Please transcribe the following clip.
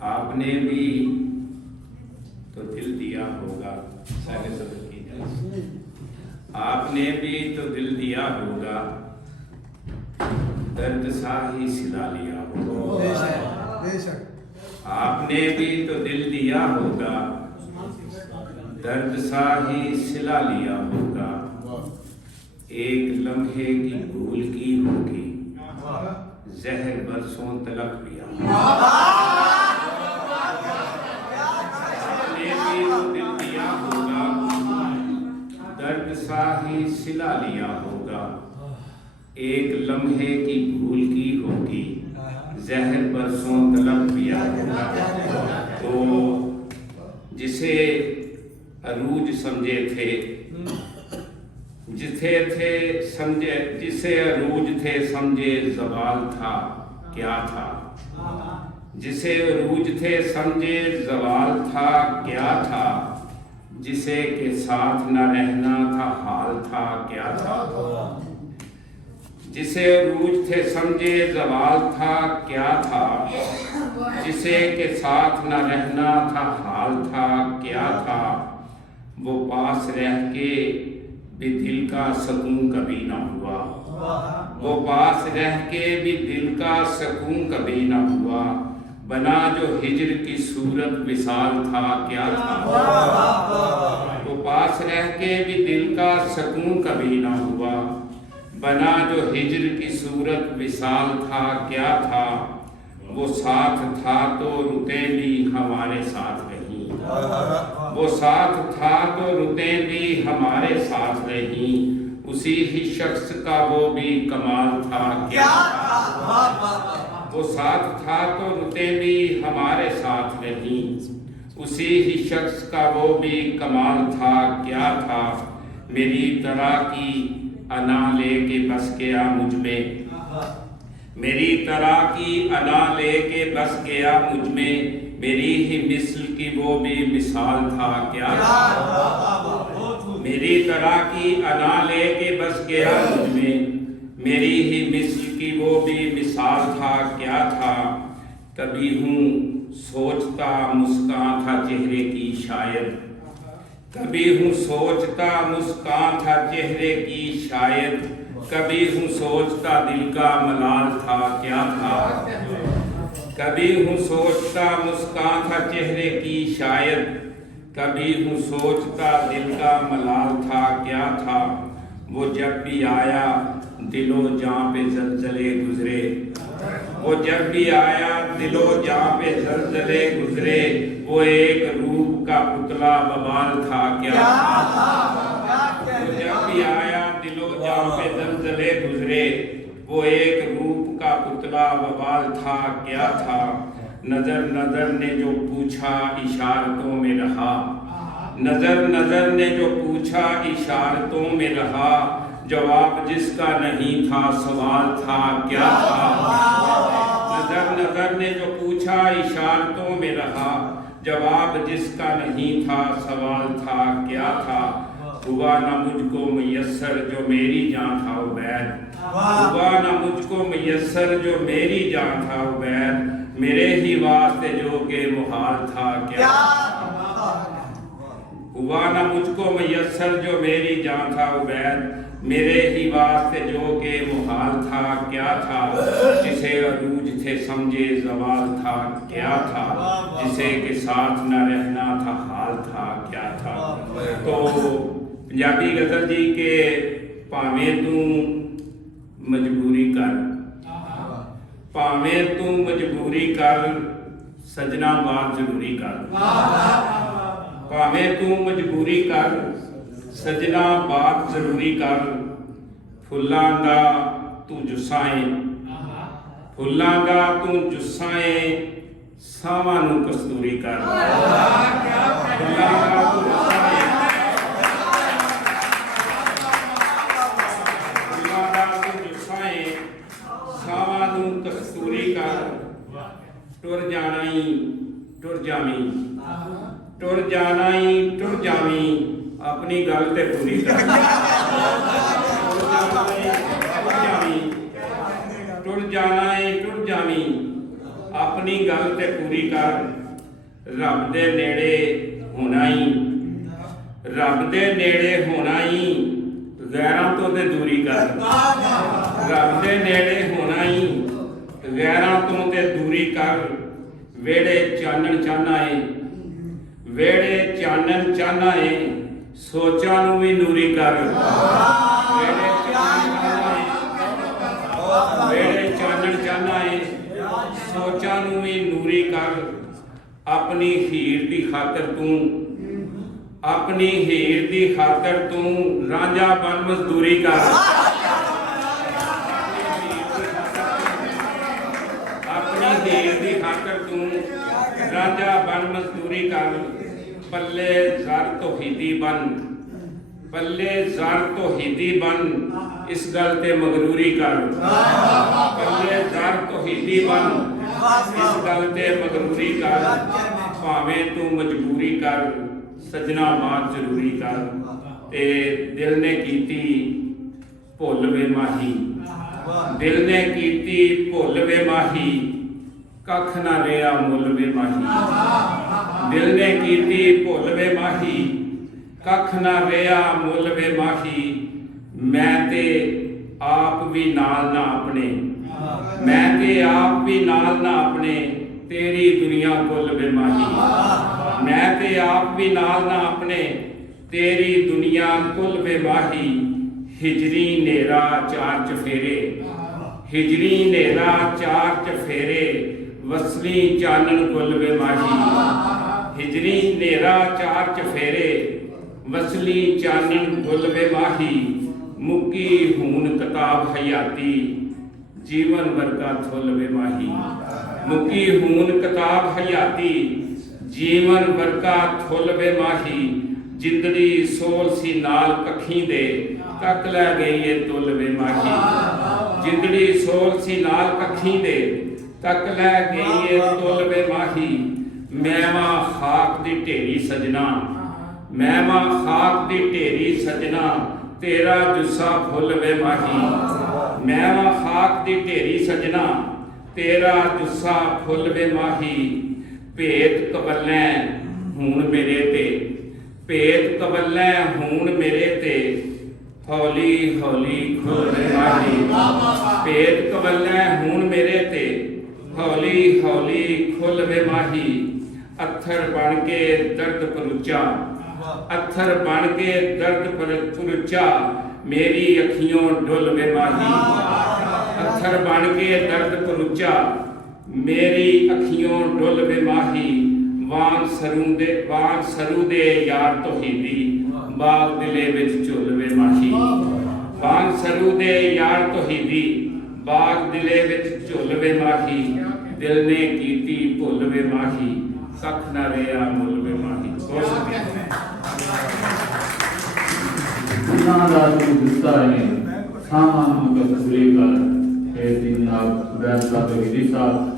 آپ نے بھی تو دل دیا ہوگا، آپ نے بھی تو دل دیا ہوگا، درد سا ہی سلا لیا ہوگا۔ آپ نے بھی تو دل دیا ہوگا، درد سا ہی سلا لیا ہوگا، ایک لمحے کی بھول کی ہوگی، زہر برسوں تلک پیا ہوگا۔ آپ نے بھی تو دل دیا ہوگا، درد سا ہی سلا لیا ہوگا، ایک لمحے کی بھول کی ہوگی، زہر برسوں تلک پیا ہوگا۔ تو جسے عروج سمجھے تھے، جسے عروج تھے سمجھے زوال تھا کیا تھا، جسے عروج تھے سمجھے زوال تھا کیا تھا، جسے کے ساتھ نہ رہنا تھا حال تھا کیا تھا، جسے عروج تھے سمجھے زوال تھا کیا تھا، جسے کے ساتھ نہ رہنا تھا حال تھا کیا تھا، وہ پاس رہ کے بھی دل کا سکون کبھی نہ ہوا، وہ پاس رہ کے بھی دل کا سکون کبھی نہ ہوا، بنا جو ہجر کی صورت وصال تھا کیا تھا، وہ پاس رہ کے بھی دل کا سکون کبھی نہ ہوا، بنا جو ہجر کی صورت وصال تھا کیا تھا، وہ ساتھ تھا تو رتیں بھی ہمارے ساتھ رہیں، وہ ساتھ تھا تو رتیں بھی ہمارے ساتھ رہیں، اسی ہی شخص کا وہ بھی کمال تھا کیا تھا، وہ ساتھ تھا تو رتیں بھی ہمارے ساتھ رہیں، اسی ہی شخص کا وہ بھی کمال تھا کیا تھا، میری طرح کی انا لے کے بس گیا مجھ میں، میری طرح کی انا لے کے بس گیا مجھ میں، میری ہی مثل کی وہ بھی مثال تھا کیا تھا، میری طرح کی انا لے کے بس گیا مجھ میں، میری ہی مثل کی وہ بھی مثال تھا کیا تھا، کبھی ہوں سوچتا مسکان تھا چہرے کی شاید، کبھی ہوں سوچتا مسکان تھا چہرے کی شاید، کبھی ہوں سوچتا دل کا ملال تھا کیا تھا، کبھی ہوں سوچتا مسکان تھا چہرے کی شاید، کبھی ہوں سوچتا دل کا ملال تھا کیا تھا، وہ جب بھی آیا دل و جاں پہ زلزلے گزرے، وہ جب بھی آیا دل و جاں پہ زلزلے گزرے، وہ ایک روپ کا پتلا ببال تھا کیا تھا، وہ جب بھی آیا دل و جاں پہ زلزلے گزرے، وہ ایک روپ کا پتلا ببال تھا کیا تھا، نظر نظر نے جو پوچھا اشارتوں میں رہا، نظر نظر نے جو پوچھا اشارتوں میں رہا، جواب جس کا نہیں تھا سوال تھا کیا تھا، نظر نظر نے جو پوچھا اشارتوں میں رہا، جواب جس کا نہیں تھا سوال تھا کیا تھا، ہوا نہ مجھ کو میسر جو میری جان تھا عبید، ہوا نہ مجھ کو میسر جو میری جان تھا عبید، میرے ہی واسطے جو کہ محال تھا کیا تھا، ہوا نہ مجھ کو میسر جو میری جان تھا عبید، میرے ہی واسطے جو کہ محال تھا کیا تھا، جسے عروج تھے سمجھے زوال تھا کیا تھا، جسے کے ساتھ نہ رہنا تھا حال تھا کیا تھا۔ تو پنجابی غزل جی کے پاویں تو مجبوری کر، پاویں تو مجبوری کر، سجنا بات ضروری کر، پاویں تو مجبوری کر، سجنا بات ضروری کر، پھلاں دا تو جسائیں، پھلاں دا تو جسائیں، ساواں نو کستوری کر، پھلاں دا تو جسائیں، پھلاں دا تو جسائیں، ساواں نو کستوری کر، ٹر جانائی ٹر جاویں، ٹر جانائی ٹر جاویں، اپنی گل تے پوری کر، ٹر جانا ہے ٹر جاویں، ਆਪਣੀ ਗੱਲ ਤੇ ਪੂਰੀ ਕਰ। ਰੱਬ ਦੇ ਨੇੜੇ ਹੋਣਾ ਹੀ, ਰੱਬ ਦੇ ਨੇੜੇ ਹੋਣਾ ਹੀ, ਗੈਰਾਂ ਤੋਂ ਤੇ ਦੂਰੀ ਕਰ। ਰੱਬ ਦੇ ਨੇੜੇ ਹੋਣਾ ਹੀ, ਗੈਰਾਂ ਤੋਂ ਤੇ ਦੂਰੀ ਕਰ। ਵੇੜੇ ਚਾਨਣ ਚਾਹਨਾ ਏ, ਵੇੜੇ ਚਾਨਣ ਚਾਹਨਾ ਏ, ਸੋਚਾਂ ਨੂੰ ਵੀ ਨੂਰੀ ਕਰ। ਵੇੜੇ ਚਾਨਣ ਚਾਹਨਾ ਏ, ਵੇੜੇ ਚਾਨਣ ਚਾਹਨਾ ਏ, ਸੋਚਾਂ ਨੂੰ ਵੀ ਨੂਰੀ ਕਰ। ਆਪਣੀ ਹੀਰ ਦੀ ਖਾਤਰ ਤੂੰ, ਆਪਣੀ ਹੀਰ ਦੀ ਖਾਤਰ ਤੂੰ ਰਾਂਝਾ ਬਣ ਮਜ਼ਦੂਰੀ ਕਰ। ਆਪਣੀ ਹੀਰ ਦੀ ਖਾਤਰ ਤੂੰ ਰਾਂਝਾ ਬਣ ਮਜ਼ਦੂਰੀ ਕਰ। ਪੱਲੇ ਜ਼ਰ ਤੌਹੀਦੀ ਬਣ, ਪੱਲੇ ਜ਼ਰ ਤੌਹੀਦੀ ਬਣ, ਇਸ ਗੱਲ ਤੇ ਮਗਰੂਰੀ ਕਰ। ਪੱਲੇ ਜ਼ਰ ਤੌਹੀਦੀ ਬਣ, ਇਸ ਗੱਲ ਤੇ ਮਗਰੂਰੀ ਕਰ। ਭਾਵੇਂ ਤੂੰ ਮਜਬੂਰੀ ਕਰ, ਸਜਣਾ ਬਾਤ ਜ਼ਰੂਰੀ ਕਰ। ਤੇ ਦਿਲ ਨੇ ਕੀਤੀ ਭੁੱਲ ਵੇ ਮਾਹੀ, ਦਿਲ ਨੇ ਕੀਤੀ ਭੁੱਲ ਵੇ ਮਾਹੀ, ਕੱਖ ਨਾ ਰਿਹਾ ਮੁੱਲ ਵੇ ਮਾਹੀ। ਦਿਲ ਨੇ ਕੀਤੀ ਭੁੱਲ ਵੇ ਮਾਹੀ, ਕੱਖ ਨਾ ਰਿਹਾ ਮੁੱਲ ਵੇ ਮਾਹੀ। ਮੈਂ ਤੇ ਆਪ ਵੀ ਨਾਲ ਨਾ ਆਪਣੇ, ਮੈਂ ਤੇ ਆਪ ਵੀ ਨਾਲ ਨਾ ਆਪਣੇ, ਤੇਰੀ ਦੁਨੀਆ ਕੁੱਲ ਵੇ ਮਾਹੀ। ਮੈਂ ਤੇ ਆਪ ਵੀ ਨਾਲ ਨਾ ਆਪਣੇ, ਤੇਰੀ ਦੁਨੀਆ ਕੁੱਲ ਵੇ ਮਾਹੀ। ਹਿਜਰੀ ਨੇਰਾ ਚਾਰ ਚਫੇਰੇ, ਹਿਜਰੀ ਨੇਰਾ ਚਾਰ ਚਫੇਰੇ, ਵਸਲੀ ਚਾਨਣ ਕੁੱਲ ਵੇ ਮਾਹੀ। ਹਿਜਰੀ ਨੇਰਾ ਚਾਰ ਚਫੇਰੇ, ਵਸਲੀ ਚਾਨਣ ਕੁੱਲ ਵੇ ਮਾਹੀ। ਮੁੱਕੀ ਹੁਣ ਕਿਤਾਬ ਹਯਾਤੀ, ਜੀਵਨ ਵਰਗਾ ਥੁੱਲ ਵੇ ਮਾਹੀ। ਮੁੱਕੀ ਹੁਣ ਕਿਤਾਬ ਹਯਾਤੀ, ਜੀਵਨ ਵਰਗਾ ਥੁੱਲ ਵੇ ਮਾਹੀ। ਜਿੰਦੜੀ ਸੋਲ ਸੀ ਨਾਲ ਕੱਖੀ ਦੇ, ਤੱਕ ਲੈ ਗਈ ਏ ਤੁੱਲ ਵੇ ਮਾਹੀ। ਜਿੰਦੜੀ ਸੋਲ ਸੀ ਨਾਲ ਕੱਖੀ ਦੇ, ਤੱਕ ਲੈ ਗਈ ਏ ਤੁੱਲ ਵੇ ਮਾਹੀ। ਮੈਵਾ ਖਾਕ ਦੀ ਢੇਰੀ ਸਜਣਾ, ਮੈਵਾ ਖਾਕ ਦੀ ਢੇਰੀ ਸਜਣਾ, ਤੇਰਾ ਜੁੱਸਾ ਫੁੱਲ ਵੇ ਮਾਹੀ। ਮੈਵਾ ਖਾਕ ਦੀ ਢੇਰੀ ਸਜਣਾ, ਤੇਰਾ ਜੁੱਸਾ ਫੁੱਲ ਵੇ ਮਾਹੀ। ਭੇਤ ਕਬੱਲੇ ਹੁਣ ਮੇਰੇ ਤੇ, ਭੇਤ ਕਬੱਲੇ ਹੁਣ ਮੇਰੇ ਤੇ, ਹੌਲੀ ਹੌਲੀ ਖੁੱਲ ਵੇ ਮਾਹੀ। ਭੇਤ ਕਬੱਲੇ ਹੁਣ ਮੇਰੇ ਤੇ, ਹੌਲੀ ਹੌਲੀ ਖੁੱਲ ਵੇ ਮਾਹੀ। ਅੱਥਰ ਬਣ ਕੇ ਦਰਦ ਪਰੁੱਚਾ, ਅੱਥਰ ਬਣ ਕੇ ਦਰਦ ਪਰੁੱਚਾ, ਮੇਰੀ ਅੱਖੀਓਂ ਡੁੱਲ ਵੇ ਮਾਹੀ। ਅੱਥਰ ਬਣ ਕੇ ਦਰਦ ਪਰੁੱਚਾ, ਮੇਰੀ ਅੱਖੀਓਂ ਡੁੱਲ ਵੇ ਮਾਹੀ। ਵਾਂਗ ਸਰੂ ਦੇ ਯਾਰ ਤੌਹੀਦੀ, ਬਾਗ ਦਿਲੇ ਵਿੱਚ ਝੁੱਲ ਵੇ ਮਾਹੀ। ਵਾਂਗ ਸਰੂ ਦੇ ਯਾਰ ਤੌਹੀਦੀ, ਬਾਗ ਦਿਲੇ ਵਿੱਚ ਝੁੱਲ ਵੇ ਮਾਹੀ। ਦਿਲ ਨੇ ਕੀਤੀ ਭੁੱਲ ਵੇ ਮਾਹੀ, ਕੱਖ ਨਾ ਰਿਹਾ ਮੁੱਲ ਵੇ ਮਾਹੀ। ਜਿਨ੍ਹਾਂ ਦਾ ਤੂੰ ਦਿੱਤਾ ਹੈ ਸਾਮਾਨ ਨੂੰ ਕਬੂਲ ਕਰ। ਇਹ ਦਿਨ ਨਾਲ ਬੈਠ ਸਾਹਿਬ